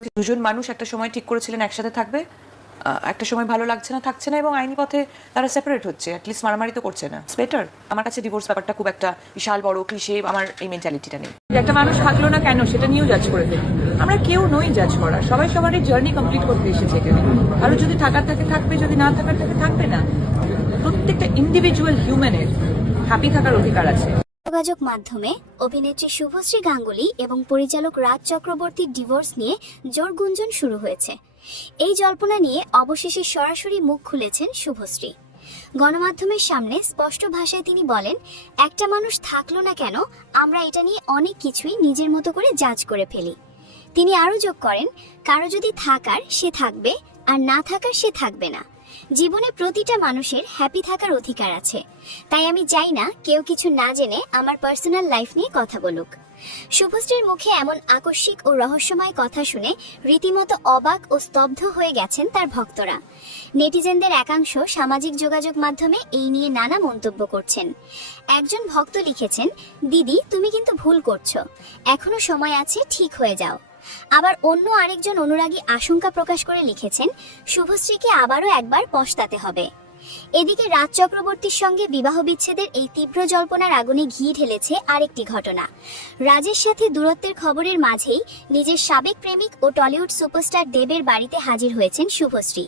দুজন মানুষ একটা সময় ঠিক করেছিলেন একসাথে থাকবে, একটা সময় ভালো লাগছে না, থাকছে না, এবং আইনি পথে তারা সেপারেট হচ্ছে, অ্যাটলিস্ট মারামারি তো করছে না। It's better. আমার কাছে ডিভোর্স ব্যাপারটা খুব একটা বিশাল বড় ক্লিশে, আমার এই মেন্টালিটিটা নেই। একটা মানুষ থাকলো না কেন সেটা নিয়েও জাজ করে ফেলি। আমরা কেউ নই জাজ করা, সবাই সবারই জার্নি কমপ্লিট করতে এসেছে এখানে। আর যদি থাকার থাকে থাকবে, যদি না থাকার থাকে থাকবে না। প্রত্যেকটা ইন্ডিভিজুয়াল হিউম্যানের হ্যাপি থাকার অধিকার আছে। যোগাযোগ মাধ্যমে অভিনেত্রী শুভশ্রী গাঙ্গুলি এবং পরিচালক রাজ চক্রবর্তীর ডিভোর্স নিয়ে জোর গুঞ্জন শুরু হয়েছে। এই জল্পনা নিয়ে অবশেষে সরাসরি মুখ খুলেছেন শুভশ্রী। গণমাধ্যমের সামনে স্পষ্ট ভাষায় তিনি বলেন, একটা মানুষ থাকলো না কেন, আমরা এটা নিয়ে অনেক কিছুই নিজের মতো করে জাজ করে ফেলি। তিনি আরও যোগ করেন, কারো যদি থাকার সে থাকবে, আর না থাকার সে থাকবে না। জীবনে প্রতিটা মানুষের হ্যাপি থাকার অধিকার আছে, তাই আমি চাই না কেউ কিছু না জেনে আমার পার্সোনাল লাইফ নিয়ে কথা বলুক। শুভশ্রীর মুখে এমন আকস্মিক ও রহস্যময় কথা শুনে রীতিমতো অবাক ও স্তব্ধ হয়ে গেছেন তার ভক্তরা। নেটিজেনদের একাংশ সামাজিক যোগাযোগ মাধ্যমে এই নিয়ে নানা মন্তব্য করছেন। একজন ভক্ত লিখেছেন, দিদি তুমি কিন্তু ভুল করছো, এখনো সময় আছে, ঠিক হয়ে যাও। আবার অন্য আরেকজন অনুরাগী আশঙ্কা প্রকাশ করে লিখেছেন, শুভশ্রীকে আবারও একবার পস্তাতে হবে। এদিকে রাজ চক্রবর্তীর সঙ্গে বিবাহ বিচ্ছেদের এই তীব্র জল্পনার আগুনে ঘি ঢেলেছে আরেকটি ঘটনা। রাজের সাথে দূরত্বের খবরের মাঝেই নিজের সাবেক প্রেমিক ও টলিউড সুপারস্টার দেবের বাড়িতে হাজির হয়েছেন শুভশ্রী।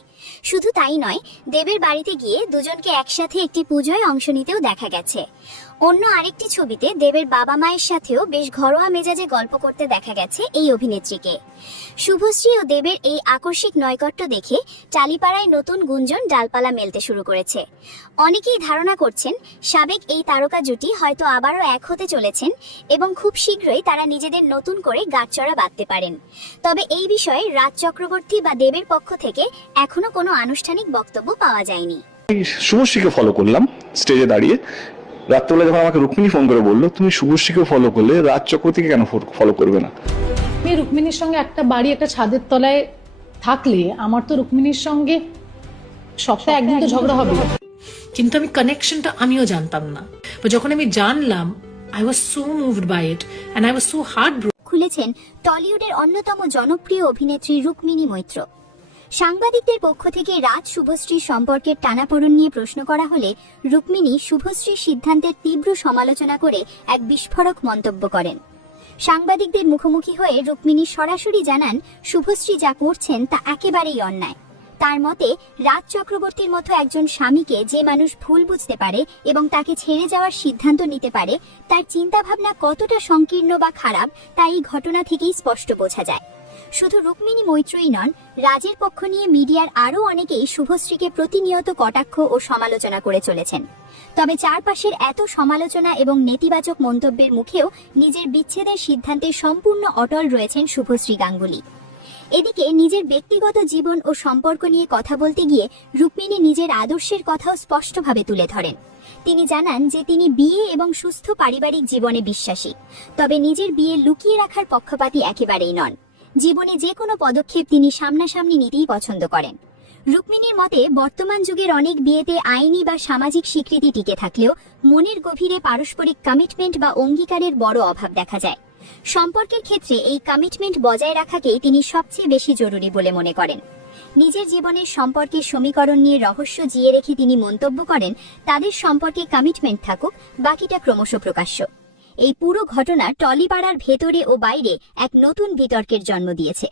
শুধু তাই নয়, দেবের বাড়িতে গিয়ে দুজনকে একসাথে একটি পুজোয় অংশ নিতেও দেখা গেছে। অন্য আরেকটি ছবিতে দেবের বাবা মায়ের সাথেও বেশ ঘরোয়া মেজাজে গল্প করতে দেখা গেছে এই অভিনেত্রীকে। শুভশ্রী ও দেবের এই আকস্মিক নৈকট্য দেখে টালিপাড়ায় নতুন গুঞ্জন ডালপালা মেলতে শুরু করেছে। অনেকেই ধারণা করছেন, সাবেক এই তারকা জুটি হয়তো আবারও এক হতে চলেছেন এবং খুব শীঘ্রই তারা নিজেদের নতুন করে গাঁটচড়া বাঁধতে পারেন। তবে এই বিষয়ে রাজ চক্রবর্তী বা দেবের পক্ষ থেকে এখনো কোনো আনুষ্ঠানিক বক্তব্য পাওয়া যায়নি। শুভশ্রীকে ফলো করলাম স্টেজে দাঁড়িয়ে। রাত্রেবেলা যখন আমাকে রুক্মিণী ফোন করে বললো, তুমি শুভশ্রীকে ফলো করলে রাজ চক্রবর্তীকে কেন ফলো করবে না? আমি রুক্মিণীর সঙ্গে একটা বাড়ি, একটা ছাদের তলায় থাকলে আমার তো রুক্মিণীর সঙ্গে সপ্তাহে একদিন তো ঝগড়া হবে, কিন্তু আমি কানেকশনটা আমিও জানতাম না। যখন আমি জানলাম, I was so moved by it and I was so heartbroken. খুলেছেন টলিউডের অন্যতম জনপ্রিয় অভিনেত্রী রুক্মিণী মৈত্র। সাংবাদিকদের পক্ষ থেকে রাজ শুভশ্রীর সম্পর্কের টানাপোড়েন নিয়ে প্রশ্ন করা হলে রুক্মিণী শুভশ্রীর সিদ্ধান্তের তীব্র সমালোচনা করে এক বিস্ফোরক মন্তব্য করেন। সাংবাদিকদের মুখোমুখি হয়ে রুক্মিণী সরাসরি জানান, শুভশ্রী যা করছেন তা একেবারেই অন্যায়। তার মতে, রাজ চক্রবর্তীর মতো একজন স্বামীকে যে মানুষ ভুল বুঝতে পারে এবং তাকে ছেড়ে যাওয়ার সিদ্ধান্ত নিতে পারে, তার চিন্তাভাবনা কতটা সংকীর্ণ বা খারাপ তা এই ঘটনা থেকেই স্পষ্ট বোঝা যায়। শুধু রুক্মিণী মৈত্রই নন, রাজের পক্ষ নিয়ে মিডিয়ার আরও অনেকেই শুভশ্রীকে প্রতিনিয়ত কটাক্ষ ও সমালোচনা করে চলেছেন। তবে চারপাশের এত সমালোচনা এবং নেতিবাচক মন্তব্যের মুখেও নিজের বিচ্ছেদের সিদ্ধান্তে সম্পূর্ণ অটল রয়েছেন শুভশ্রী গাঙ্গুলি। এদিকে নিজের ব্যক্তিগত জীবন ও সম্পর্ক নিয়ে কথা বলতে গিয়ে রুক্মিণী নিজের আদর্শের কথাও স্পষ্টভাবে তুলে ধরেন। তিনি জানান যে তিনি বিয়ে এবং সুস্থ পারিবারিক জীবনে বিশ্বাসী, তবে নিজের বিয়ে লুকিয়ে রাখার পক্ষপাতী একেবারেই নন। জীবনে যে কোনো পদক্ষেপ তিনি সামনাসামনি নিতেই পছন্দ করেন। রুক্মিণীর মতে, বর্তমান যুগের অনেক বিয়েতে আইনি বা সামাজিক স্বীকৃতি টিকে থাকলেও মনের গভীরে পারস্পরিক কমিটমেন্ট বা অঙ্গীকারের বড় অভাব দেখা যায়। সম্পর্কের ক্ষেত্রে এই কমিটমেন্ট বজায় রাখাকেই তিনি সবচেয়ে বেশি জরুরি বলে মনে করেন। নিজের জীবনের সম্পর্কের সমীকরণ নিয়ে রহস্য জিয়ে রেখে তিনি মন্তব্য করেন, তাদের সম্পর্কে কমিটমেন্ট থাকুক, বাকিটা ক্রমশ প্রকাশ্য। এই পুরো ঘটনা টলিপাড়ার ভেতরে ও বাইরে এক নতুন বিতর্কের জন্ম দিয়েছে।